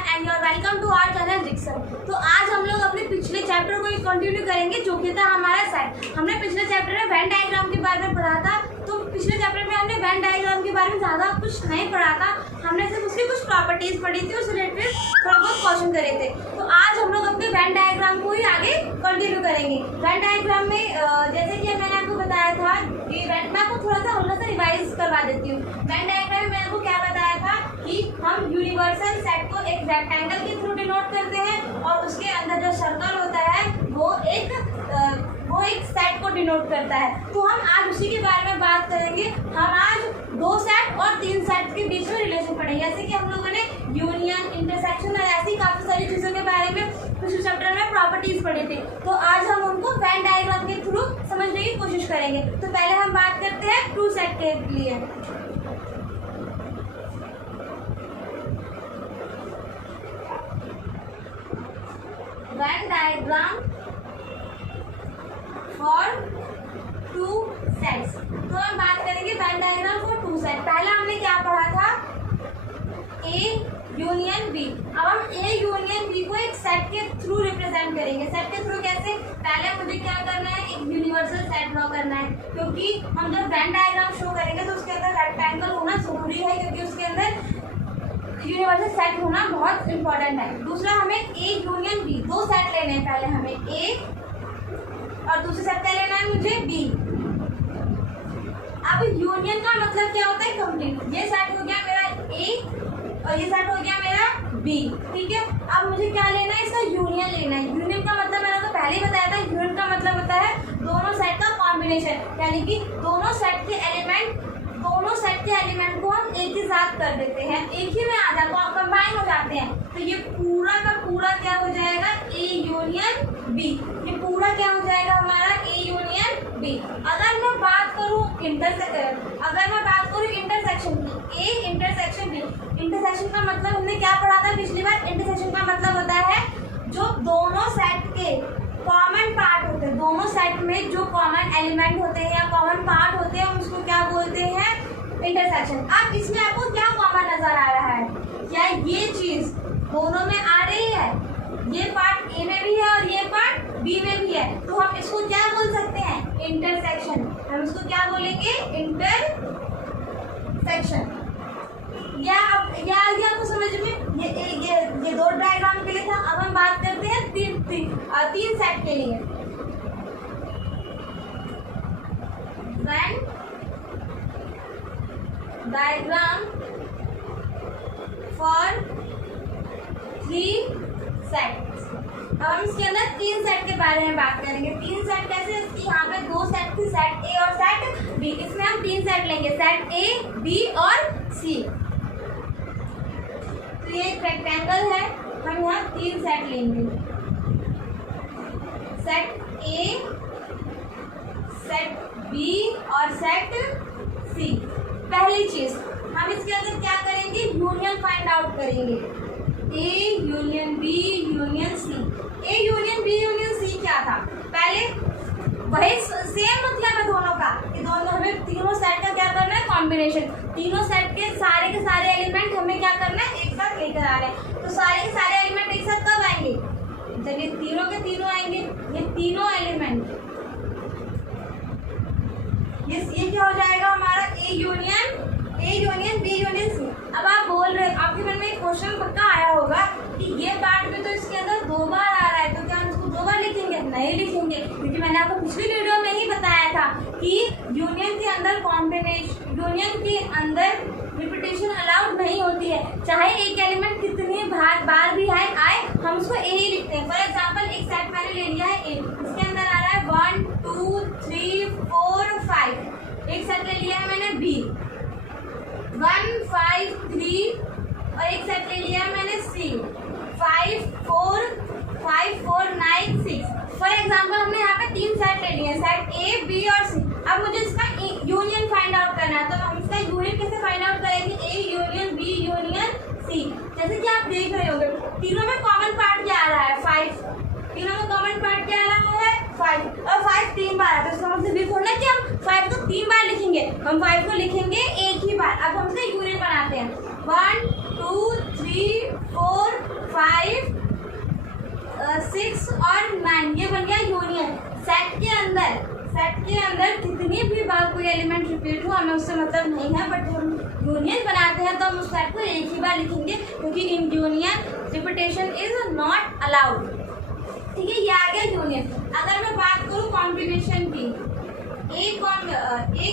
And you are welcome to our channel जिक्सन। तो आज हम लोग अपने पिछले चैप्टर को कंटिन्यू करेंगे जो कि था हमारा सेट। हमने पिछले चैप्टर में वेन डायग्राम के बारे में पढ़ा था। तो पिछले चैप्टर में हमने वेन डायग्राम के बारे में ज़्यादा कुछ नहीं पढ़ा था, हमने सिर्फ उसकी कुछ प्रॉपर्टीज पढ़ी थी, उस रिलेटेड थोड़ा बहुत क्वेश्चन करे थे। तो आज हम लोग अपने वेन डायग्राम को ही आगे कंटिन्यू करेंगे। वेन डायग्राम में जैसे कि मैंने आपको बताया था कि मैं आपको थोड़ा सा हल्का सा रिवाइज करवा देती हूँ। वेन डायग्राम में मैंने आपको क्या बताया था कि हम यूनिवर्सल सेट को एक रेक्टेंगल के थ्रू डिनोट करते हैं और उसके अंदर जो सर्कल होता है वो एक सेट को डिनोट करता है। तो हम आज उसी के बारे में बात करेंगे। हम आज दो सेट और तीन सेट के बीच में रिलेशन पढ़ेंगे, जैसे कि हम लोगों ने यूनियन, इंटरसेक्शन और ऐसी काफ़ी सारी चीज़ों के बारे में पिछले चैप्टर में प्रॉपर्टीज पढ़े थे। तो आज हम उनको वेन डायग्राम के थ्रू समझने की कोशिश करेंगे। तो पहले हम बात करते हैं ट्रू सेट के लिए। Venn diagram for two sets. तो हम बात करेंगे Venn diagram for two set. पहला हमने क्या पढ़ा था, ए यूनियन बी। अब हम ए यूनियन बी को एक सेट के थ्रू रिप्रेजेंट करेंगे। सेट के थ्रू कैसे? पहले मुझे क्या करना है, एक यूनिवर्सल सेट ड्रॉ करना है, क्योंकि हम जब वेन डायग्राम शो करेंगे तो उसके अंदर रेक्टेंगल होना जरूरी है, क्योंकि उसके अंदर यूनिवर्सल सेट होना बहुत इंपॉर्टेंट है। दूसरा, हमें ए यूनियन बी, दो सेट लेने हैं। पहले हमें ए और दूसरे सेट का लेना है मुझे बी। अब यूनियन का मतलब क्या होता है, कंप्लीट। ये सेट हो गया मेरा ए और ये सेट हो गया मेरा बी, ठीक है। अब मुझे क्या लेना है, इसका यूनियन लेना है। यूनियन का मतलब मैंने तो पहले ही बताया था, यूनियन का मतलब होता है दोनों सेट का कॉम्बिनेशन, यानी कि दोनों सेट के एलिमेंट को हम एक ही साथ कर देते हैं, एक ही में आ जाता है, कंबाइन हो जाते हैं। तो ये पूरा का पूरा क्या हो जाएगा, ए यूनियन बी। ये पूरा क्या हो जाएगा हमारा, ए यूनियन बी। अगर मैं बात करूँ इंटरसेक्शन की, ए इंटरसेक्शन बी। इंटरसेक्शन का मतलब हमने क्या पढ़ा था पिछली बार? इंटरसेक्शन का मतलब होता है जो दोनों सेट के कॉमन पार्ट होते हैं, दोनों सेट में जो कॉमन एलिमेंट होते हैं या कॉमन पार्ट होते हैं, हम उसको क्या बोलते हैं, इंटरसेक्शन। अब इसमें आपको क्या कॉमन नजर आ रहा है, क्या ये चीज दोनों में आ रही है? ये पार्ट ए में भी है और ये पार्ट बी में भी है, तो हम इसको क्या बोल सकते हैं, इंटरसेक्शन। हम इसको क्या बोलेंगे, इंटरसेक्शन। या आपको समझ में? ये दो डायग्राम के लिए था। अब हम बात करते हैं तीन सेट के लिए। Venn diagram for three sets. अब हम इसके अंदर तीन सेट के बारे में बात करेंगे। तीन सेट कैसे? इसकी यहाँ पे दो सेट थी, सेट ए और सेट बी। इसमें हम तीन सेट लेंगे, सेट ए, बी और सी। तो ये एक रेक्टेंगल है, हम यहाँ तीन सेट लेंगे, सेट ए, सेट बी और सेट सी। पहली चीज हम इसके अंदर क्या करेंगे, यूनियन फाइंड आउट करेंगे। A union B union C. A union B union C क्या था? पहले वही सेम मतलब है दोनों का, कि दोनों हमें तीनों सेट का क्या करना है, कॉम्बिनेशन। तीनों सेट के सारे एलिमेंट हमें क्या करना है, एक साथ लेकर आ रहे हैं। तो सारे के सारे एलिमेंट एक साथ कब आएंगे, जब ये तीनों के तीनों आएंगे। ये तीनों एलिमेंट, ये क्या हो जाएगा हमारा, A union B union C. अब आप बोल रहे, आपके मन में एक क्वेश्चन पक्का आया होगा कि ये पार्ट में तो इसके अंदर दो बार आ रहा है, तो क्या हम इसको दो बार लिखेंगे? नहीं लिखेंगे, क्योंकि मैंने आपको पिछली वीडियो में ही बताया था कि यूनियन के अंदर रिपीटेशन अलाउड नहीं होती है। चाहे एक एलिमेंट कितनी बार भी आए, हम उसको ए ही लिखते हैं। फॉर एग्जाम्पल, एक सेट मैंने ले लिया है ए, इसके अंदर आ रहा है 1 2 3 4 5। एक सेट ले लिया है मैंने बी, 1 5 3, और एक सेट ले लिया है मैंने सी, 5 4 9 6। फॉर एग्जाम्पल हमने यहाँ पे तीन सेट ले लिए, सेट ए, बी और सी। अब मुझे इसका यूनियन फाइंड आउट करना है, तो हम इसका यूनियन कैसे फाइंड आउट करेंगे, A union B union C. जैसे कि आप देख रहे होंगे तीनों में कॉमन पार्ट क्या आ रहा है, 5। तीनों में कॉमन पार्ट क्या आ रहा है, 5, और 5 तीन बार आता है। तो इसका मतलब ये थोड़ा कि हम 5 को तीन बार लिखेंगे, हम 5 को लिखेंगे एक ही बार। अब हम इसका यूनियन बनाते हैं, 1 2 3 4 सेट के अंदर कितनी भी बार कोई एलिमेंट रिपीट हो हमें उससे मतलब नहीं है, बट हम यूनियन बनाते हैं तो हम उस सेट को एक ही बार लिखेंगे क्योंकि in union repetition is not allowed. ठीक है, ये आ गया यूनियन। अगर मैं बात करूँ कॉम्बिनेशन की, A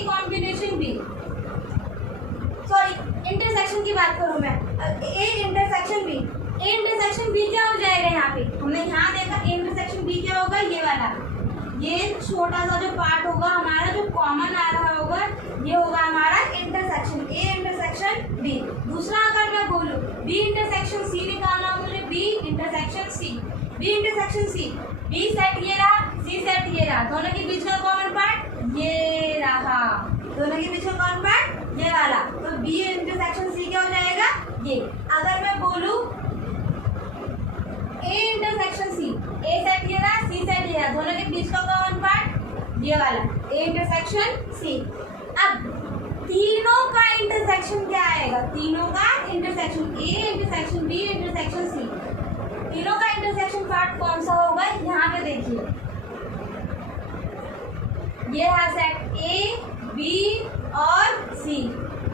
combination B, sorry intersection की बात करूँ मैं, ए इंटरसेक्शन बी क्या हो जाएगा? यहाँ पे हमने यहाँ देखा ए इंटरसेक्शन बी क्या होगा, ये वाला, ये छोटा सा जो पार्ट होगा हमारा जो कॉमन आ रहा होगा ये होगा हमारा इंटरसेक्शन ए इंटरसेक्शन बी। दूसरा अगर मैं बोलूँ बी इंटरसेक्शन सी निकालना हो मुझे, B intersection C, B set ये रहा, सी सेट ये रहा, दोनों के बीच का कॉमन पार्ट ये रहा, दोनों के बीच का कॉमन पार्ट ये वाला, तो बी इंटरसेक्शन सी क्या हो जाएगा, ये। अगर मैं बोलूँ A intersection C, A set ये रहा, सी सेट ये रहा, दोनों के बीच का कॉमन पार्ट ये वाला, ए इंटरसेक्शन सी। अब तीनों का इंटरसेक्शन क्या आएगा? तीनों का intersection A intersection B intersection C, तीनों का इंटरसेक्शन पार्ट कौन सा होगा? यहाँ पे देखिए, ये रहा सेट ए बी और सी,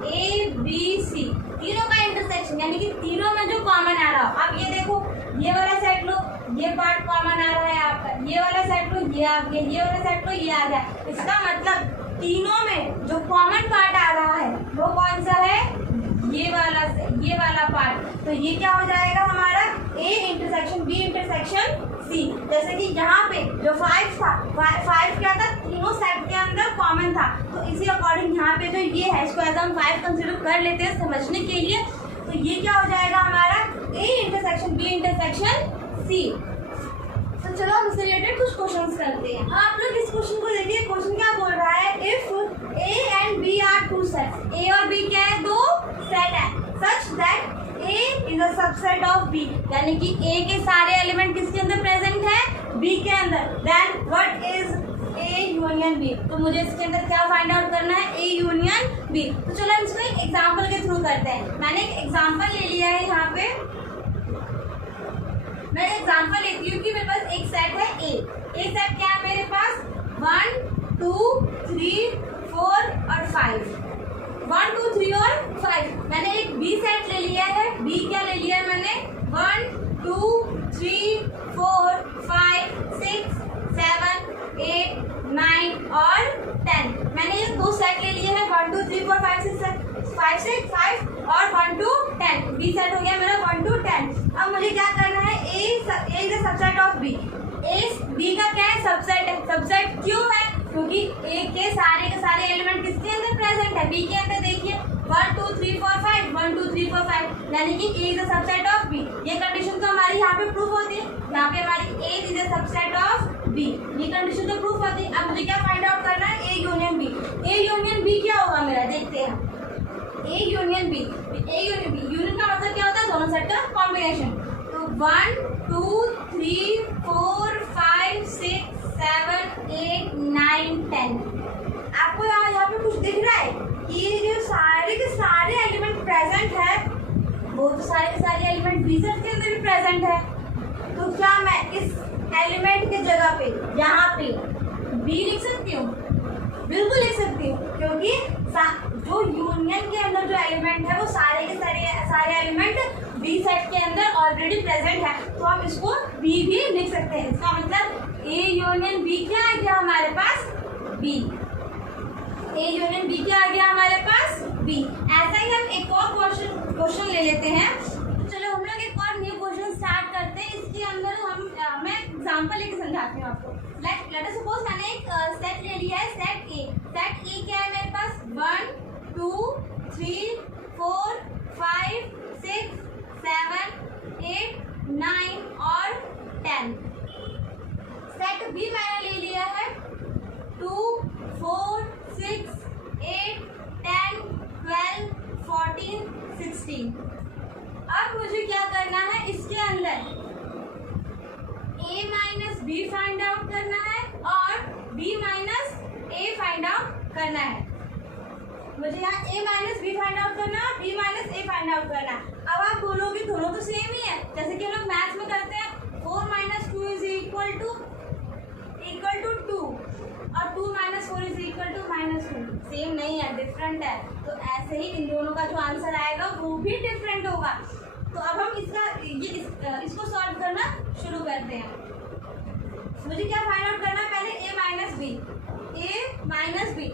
ए बी सी, तीनों का इंटरसेक्शन यानी कि तीनों में जो कॉमन आ रहा हो। अब ये देखो, ये वाला सेट लो, ये पार्ट कॉमन आ रहा है आपका, ये वाला सेट लो, ये आ गया, ये वाला सेट लो, ये आ गया। इसका मतलब तीनों में जो कॉमन पार्ट आ रहा है वो कौन सा है? ये वाला पार्ट। तो ये क्या हो जाएगा हमारा A intersection B intersection C. जैसे कि यहाँ पे जो 5 था, 5 क्या था? तीनों सेट के अंदर कॉमन था, तो इसी अकॉर्डिंग यहाँ पे जो ये है इसको एज हम 5 कंसिडर कर लेते हैं समझने के लिए। तो ये क्या हो जाएगा हमारा A intersection B intersection C. तो चलो हम इससे रिलेटेड कुछ क्वेश्चंस करते हैं। आप लोग इस क्वेश्चन को देखिए, क्वेश्चन क्या बोल रहा है? If A and B are two set, A और बी क्या है? दो सेट है, such that A is a subset of B, यानी कि ए के सारे एलिमेंट किसके अंदर प्रेजेंट है? बी के अंदर। Then what is A union B? तो मुझे इसके अंदर क्या फाइंड आउट करना है? A union B. तो चलो हम इसको एक एग्जाम्पल के थ्रू करते हैं। मैंने एक एग्जाम्पल ले लिया है, यहाँ पे मैं एग्जाम्पल लेती हूँ कि मेरे पास एक सेट है ए सेट क्या है मेरे पास? 1 2 3 4 और 5, 1 2 3 और 5। मैंने एक बी सेट ले लिया है, बी क्या ले लिया है मैंने? 1 2 3 4 5 6 7 8 9 और 10। मैंने ये दो सेट ले लिए हैं, 1 2 3 4 5 6 5 और 1 2 10। बी सेट हो गया मेरा 1 2 10। अब मुझे क्या करना है? A is the subset of B. A B का क्या है? सबसेट है। सबसेट क्यों है? क्योंकि ए के सारे एलिमेंट किसके अंदर प्रेजेंट है? बी के अंदर। देखिए 1 2 3 4 5, 1 2 3 4 5, यानी कि A is the subset of B. ये कंडीशन तो हमारी यहाँ पे प्रूफ होती है, यहाँ पे हमारी A is the subset of B, ये कंडीशन तो प्रूफ होती है। अब मुझे क्या फाइंड आउट करना है? A union B. A union B क्या होगा मेरा? देखते हैं। ए यूनियन बी, यूनियन का मतलब क्या होता है? दोनों सेट का कॉम्बिनेशन। तो 1 2 3 4 5 6 7 8 9 10। आपको यहाँ पे कुछ दिख रहा है? ये जो सारे के सारे एलिमेंट प्रेजेंट है, वो तो सारे के सारे एलिमेंट बी सेट के अंदर भी प्रेजेंट है। तो क्या मैं इस एलिमेंट के जगह पे यहाँ पे बी लिख सकती हूँ? बिल्कुल लिख सकती हूँ, क्योंकि जो यूनियन के अंदर जो एलिमेंट है वो सारे के सारे एलिमेंट बी सेट के अंदर ऑलरेडी प्रेजेंट है, तो हम इसको बी भी लिख सकते हैं। इसका मतलब ए यूनियन बी क्या आ गया हमारे पास? बी। ए यूनियन बी क्या आ गया हमारे पास? बी। ऐसा ही हम एक और क्वेश्चन ले लेते हैं। तो चलो हम लोग एक और न्यू क्वेश्चन स्टार्ट करते हैं। इसके अंदर मैं एग्जांपल लेके समझाती हूँ आपको। लेट अस सपोज मैंने एक सेट ले लिया है, सेट ए। सेट ए क्या है मेरे पास? 1 2 3 4 5 6 7 8 9 और 10। सेट बी मैंने ले लिया है 2 4 6 8 10 12 14 16। अब मुझे क्या करना है? इसके अंदर a minus B find out करना है और b minus a find out करना है। मुझे यहाँ a minus B find out करना है और b minus a find out करना है। अब आप बोलोगे दोनों तो सेम ही है, जैसे कि हम लोग मैथ्स में करते हैं 4 - 2 इज इक्वल टू 2। और 2 - 4 इज इक्वल टू -2। सेम नहीं है, डिफरेंट है। तो ऐसे ही इन दोनों का जो आंसर आएगा वो भी डिफरेंट होगा। तो अब हम इसको सॉल्व करना शुरू करते हैं। मुझे क्या फाइंड आउट करना है? पहले a माइनस बी।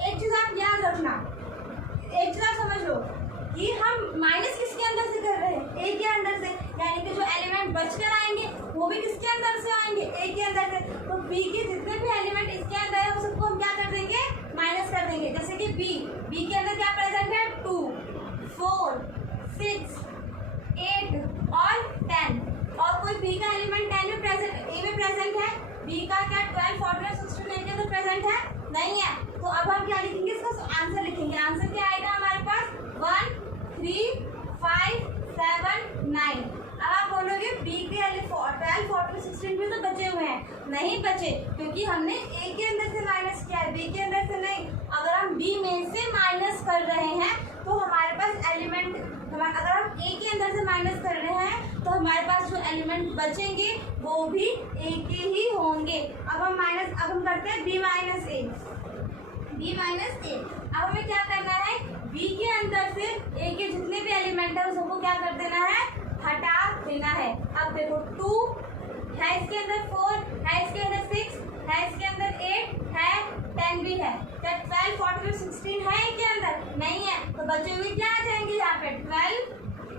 एक चीज आप याद रखना, एक चीज आप समझ लो कि हम माइनस किसके अंदर से कर रहे हैं? a के अंदर से, यानी कि जो एलिमेंट बचकर आएंगे वो भी किसके अंदर से आएंगे? a के अंदर से। तो b के जितने भी एलिमेंट इसके अंदर है वो सबको हम क्या कर देंगे? माइनस कर देंगे। जैसे कि b के अंदर क्या प्रेजेंट है? 2, 4, 6, 8 और 10। और कोई b का एलिमेंट 10 में प्रेजेंट, a में प्रेजेंट है। b का क्या 12, 14, 16 a के अंदर प्रेजेंट है? नहीं है। तो अब हम क्या लिखेंगे? इसका आंसर लिखेंगे। आंसर क्या आएगा हमारे पास? 1, 3, 5, 7, 9। अब आप बोलोगे b के 12, 14, 16 भी तो बचे हुए हैं। नहीं बचे, क्योंकि हमने a के अंदर से माइनस किया है, b के अंदर से नहीं। अगर हम b में से माइनस कर रहे हैं तो हमारे पास एलिमेंट, अगर हम a के अंदर से माइनस कर रहे हैं तो हमारे पास जो एलिमेंट बचेंगे वो भी a के ही होंगे। अब हम करते हैं b माइनस a। अब हमें क्या करना है? b के अंदर से a के जितने भी एलिमेंट है उसको क्या कर देना है? हटा देना है। अब देखो 2 है, इसके अंदर 4 है, इसके अंदर 6 है, इसके अंदर 8 है, 10 भी है। 12, 14, 16 है इसके अंदर? नहीं है। तो बचे हुए क्या आ जाएंगे यहाँ पे? 12,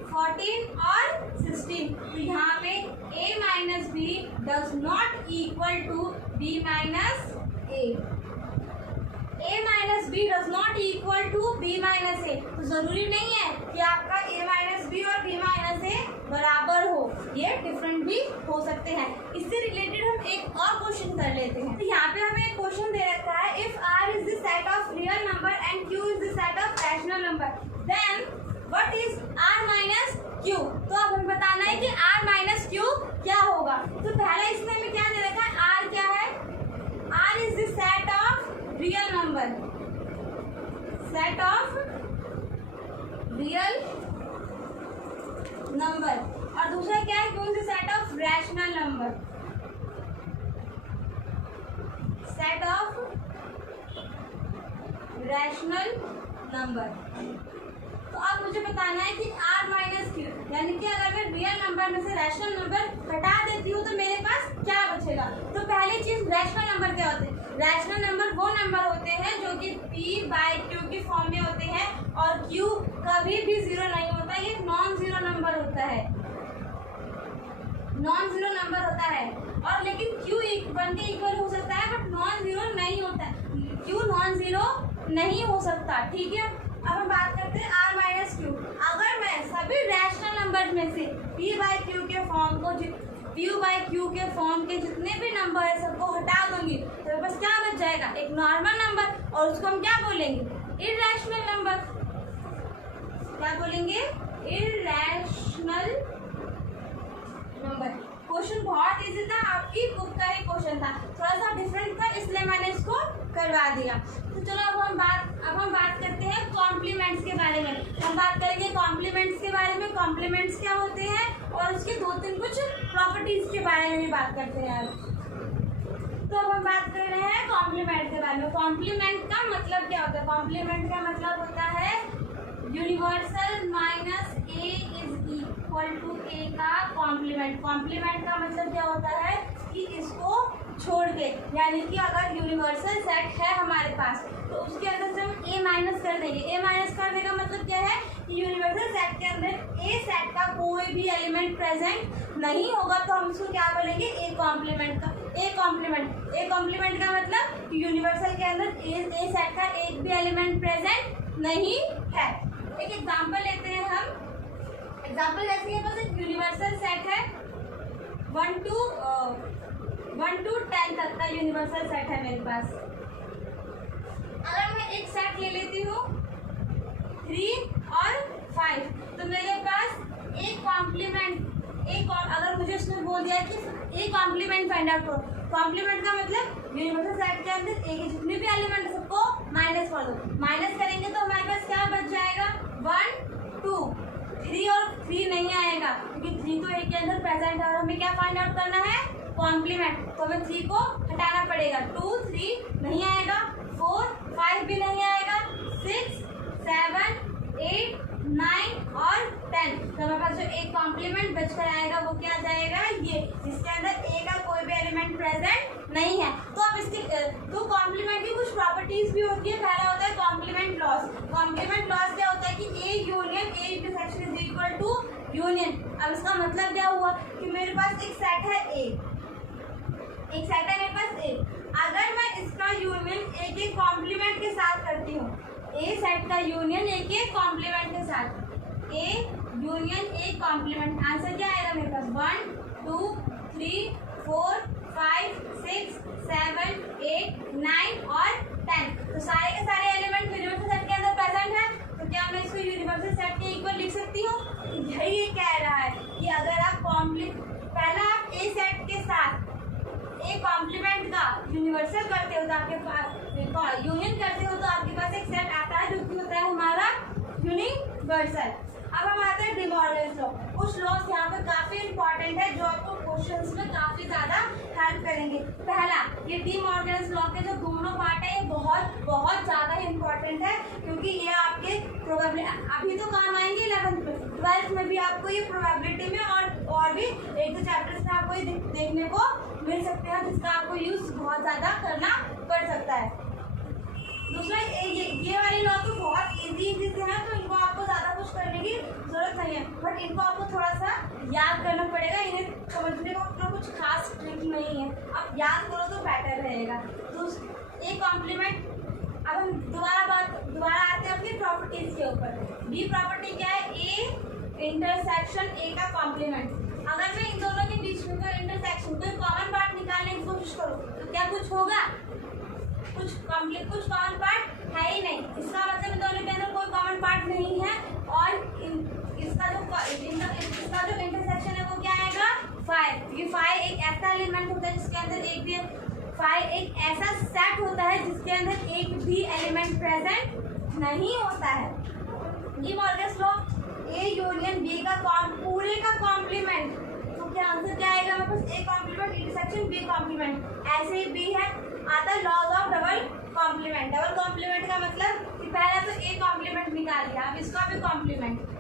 14 और 16। तो यहाँ पे a minus B does not equal to b minus a। a minus B does not equal to b minus a। तो जरूरी नहीं है कि आपका a माइनस बी और b माइनस a बराबर हो, ये डिफरेंट भी हो सकते हैं। इससे रिलेटेड हम एक और क्वेश्चन कर लेते हैं। तो यहाँ पे हमें एक क्वेश्चन दे रखा है, if r is the set of real number and q is the set of rational number, then what is r minus q। तो अब हमें बताना है कि r माइनस q क्या होगा। तो पहले इसमें हमें क्या दे रखा है? r क्या है? r is the set of real number, set of real number. और दूसरा क्या है? q is the set of rational number, set of rational number. तो अब मुझे बताना है कि r माइनस q, यानी कि अगर मैं रियल नंबर में से रैशनल नंबर हटा देती हूँ तो मेरे पास क्या बचेगा? तो पहली चीज, रैशनल नंबर क्या होते हैं? रैशनल नंबर वो नंबर होते हैं जो कि p/q की फॉर्म में होते हैं और q कभी भी 0 नहीं होता, ये नॉन जीरो नंबर होता है, नॉन जीरो नंबर होता है। और लेकिन q 1 के इक्वल हो सकता है बट नॉन जीरो नहीं होता है, q नॉन जीरो नहीं हो सकता। ठीक है, अब हम बात करते हैं r माइनस q। अगर मैं सभी रैशनल नंबर में से p/q के फॉर्म को, p/q के फॉर्म के जितने भी नंबर है सबको हटा दूंगी तो बस क्या बच जाएगा? एक नॉर्मल नंबर, और उसको हम क्या बोलेंगे? Irrational number. क्या बोलेंगे? Irrational number. क्वेश्चन बहुत इजी था, आपकी बुक का ही क्वेश्चन था, थोड़ा सा डिफरेंट था इसलिए मैंने इसको करवा दिया। तो चलो अब हम बात करते हैं कॉम्प्लीमेंट्स के बारे में। हम बात करेंगे कॉम्प्लीमेंट्स के बारे में, कॉम्प्लीमेंट्स क्या होते हैं और उसके 2-3 कुछ प्रॉपर्टीज के बारे में बात करते हैं आज। तो अब हम बात कर रहे हैं कॉम्प्लीमेंट के बारे में। कॉम्प्लीमेंट का मतलब क्या होता है? कॉम्प्लीमेंट का मतलब होता है universal minus a is equal to a का कॉम्प्लीमेंट। कॉम्प्लीमेंट का मतलब क्या होता है कि इसको छोड़ के, यानी कि अगर यूनिवर्सल सेट है हमारे पास तो उसके अंदर से हम a माइनस कर देंगे। a माइनस करने का मतलब क्या है कि यूनिवर्सल सेट के अंदर a सेट का कोई भी एलिमेंट प्रेजेंट नहीं होगा तो हम इसको क्या बोलेंगे? a कॉम्प्लीमेंट का। a कॉम्प्लीमेंट का मतलब यूनिवर्सल के अंदर a सेट का एक भी एलिमेंट प्रेजेंट नहीं है। एक एग्जांपल लेते हैं हम। एग्जांपल जैसे ये बस एक यूनिवर्सल सेट है, 1 to 10 तक का यूनिवर्सल सेट है मेरे पास। अगर मैं एक सेट ले लेती हूँ 3 और 5 तो मेरे पास एक कॉम्प्लीमेंट, अगर मुझे उसने बोल दिया कि एक कॉम्प्लीमेंट फाइंड आउट करो। कॉम्प्लीमेंट का मतलब यूनिवर्सल सेट के अंदर ए के जितने भी एलिमेंट सबको माइनस कर दो। माइनस करेंगे तो हमारे पास क्या बच जाएगा? 1, 2, 3 और 3 नहीं आएगा क्योंकि 3 तो A के अंदर प्रेजेंट है और हमें क्या फाइंड आउट करना है, कॉम्प्लीमेंट। तो हमें 3 को हटाना पड़ेगा। 2 3 नहीं आएगा, 4 5 भी नहीं आएगा, 6 7 8 9 और 10। तो हमारे पास जो एक कॉम्प्लीमेंट बचकर आएगा वो क्या जाएगा, ये, जिसके अंदर ए का कोई भी एलिमेंट प्रेजेंट नहीं है। तो अब इसके तो कॉम्प्लीमेंट की कुछ प्रॉपर्टीज भी होती है। पहला होता है कॉम्प्लीमेंट लॉस। कॉम्प्लीमेंट लॉस क्या होता है कि A union A intersection is equal to union. अब इसका मतलब क्या हुआ कि मेरे पास एक सेट है ए, एक सेट है मेरे पास ए, अगर मैं इसका यूनियन ए के कॉम्प्लीमेंट के साथ करती हूँ, ए सेट का यूनियन ए के कॉम्प्लीमेंट के साथ, A union A complement, answer क्या आएगा मेरे पास, 1 2 3 4 5 6 7 8 9 और 10। तो सारे के सारे एलिमेंट यूनिवर्सल सेट के अंदर प्रेजेंट है। तो क्या मैं इसको यूनिवर्सल सेट के इक्वल लिख सकती हूँ? यही ये कह रहा है कि अगर आप पहला आप ए सेट के साथ ए कॉम्प्लीमेंट का यूनिवर्सल करते हो तो आपके पास यूनियन करते हो तो आपके पास एक सेट आता है जो कि होता है हमारा यूनिवर्सल। अब हम आते हैं डिमॉर्गन्स लॉ। कुछ लॉस यहाँ पे काफी इंपॉर्टेंट है जो आपको क्वेश्चंस में काफी ज्यादा हेल्प करेंगे। पहला, ये डिमॉर्गन्स लॉ के जो दोनों पार्ट है ये बहुत बहुत ज्यादा इंपॉर्टेंट है क्योंकि ये आपके प्रोबेबिलिटी अभी तो काम आएंगे 11th में, 12th में भी आपको ये प्रोबेबिलिटी में और भी एक दो चैप्टर्स में आपको ये देखने को मिल सकते हैं जिसका आपको यूज बहुत ज्यादा करना पड़ सकता है। दूसरा, ये वाली लॉ तो बहुत इजी से है तो इनको आपको ज्यादा कुछ करने की जरूरत नहीं है, बट इनको आपको थोड़ा सा याद करना पड़ेगा। इन्हें समझने को अपना कुछ खास ट्रिक नहीं है, आप याद करो तो बेटर रहेगा। तो ए कॉम्प्लीमेंट, अब हम दोबारा आते हैं अपनी प्रॉपर्टीज के ऊपर। बी प्रॉपर्टी क्या है, ए इंटरसेक्शन ए का कॉम्प्लीमेंट। अगर मैं इन दोनों के बीच में कोई इंटरसेक्शन कोई कॉमन पार्ट निकालने की कोशिश करूँ तो क्या कुछ होगा, कुछ कॉमन पार्ट है ही नहीं। इसका मतलब इन दोनों के अंदर कोई कॉमन पार्ट नहीं है और इसका जो इंटरसेक्शन है वो क्या आएगा, 5। ये 5 एक ऐसा एलिमेंट होता है जिसके अंदर एक भी 5 एक ऐसा सेट होता है जिसके अंदर एक भी एलिमेंट प्रेजेंट नहीं होता है। De Morgan's law, A union B का पूरे का कॉम्प्लीमेंट, तो क्या आंसर क्या आएगा मेरे पास, A complement intersection B complement. ऐसे ही बी है, आता है laws of double complement. Double complement का मतलब कि पहले तो ए कॉम्प्लीमेंट निकाल लिया, अब इसका भी कॉम्प्लीमेंट,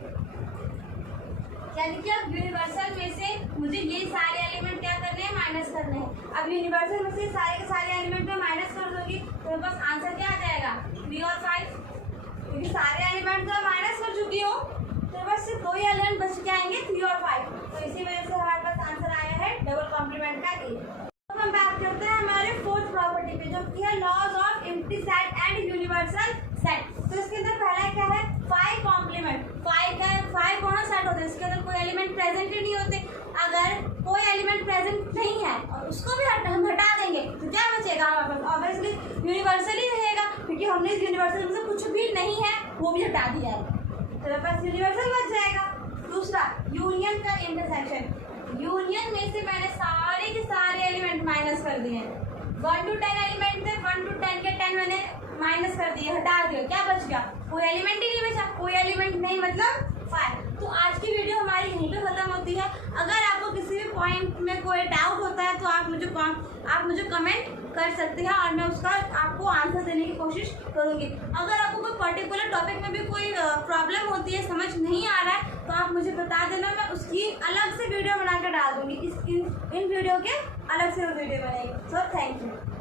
यानी कि अब यूनिवर्सल में से मुझे ये सारे एलिमेंट क्या करने हैं, माइनस करने हैं। अब यूनिवर्सल में से सारे के सारे एलिमेंट में माइनस कर दोगी तो मेरे पास आंसर क्या आ जाएगा, 3 और 5, क्योंकि सारे एलिमेंट तो माइनस कर चुकी हूँ तो बस सिर्फ 2 ही एलिमेंट बच के आएंगे, 3 और 5। तो इसी वजह से हमारे पास आंसर आया है डबल कॉम्प्लीमेंट का ए। अब हम बात करते हैं हमारे 4th प्रॉपर्टी पे जो कि है laws of empty set and universal set. तो इसके अंदर पहला क्या है, 5 कॉम्प्लीमेंट। 5 कौन सा सेट होता है, इसके अंदर कोई एलिमेंट प्रेजेंट ही नहीं होते। अगर कोई एलिमेंट प्रेजेंट नहीं है और उसको भी हम हटा देंगे तो क्या बचेगा हमारे पास, ऑब्वियसली यूनिवर्सल ही रहेगा क्योंकि हमने इस यूनिवर्सल में से कुछ भी नहीं है वो भी हटा दिया है तो मेरे पास यूनिवर्सल बच जाएगा। दूसरा, यूनियन का इंटरसेक्शन। यूनियन में से मैंने सारे के सारे एलिमेंट माइनस कर दिए हैं। 1 to 10 एलिमेंट थे, 1 to 10 के 10 मैंने माइनस कर दिए, हटा दिए, क्या बच गया, कोई एलिमेंट ही नहीं बचा। कोई एलिमेंट नहीं मतलब 5। तो आज की वीडियो हमारी यहीं पे खत्म होती है। अगर आपको किसी भी पॉइंट में कोई डाउट होता है तो आप मुझे कमेंट कर सकते हैं और मैं उसका आपको आंसर देने की कोशिश करूंगी। अगर आपको कोई पर्टिकुलर टॉपिक में भी कोई प्रॉब्लम होती है, समझ नहीं आ रहा है तो आप मुझे बता देना, मैं उसकी अलग से वीडियो बना कर डाल दूंगी। इन वीडियो के अलग से वीडियो बनेगी। So thank you.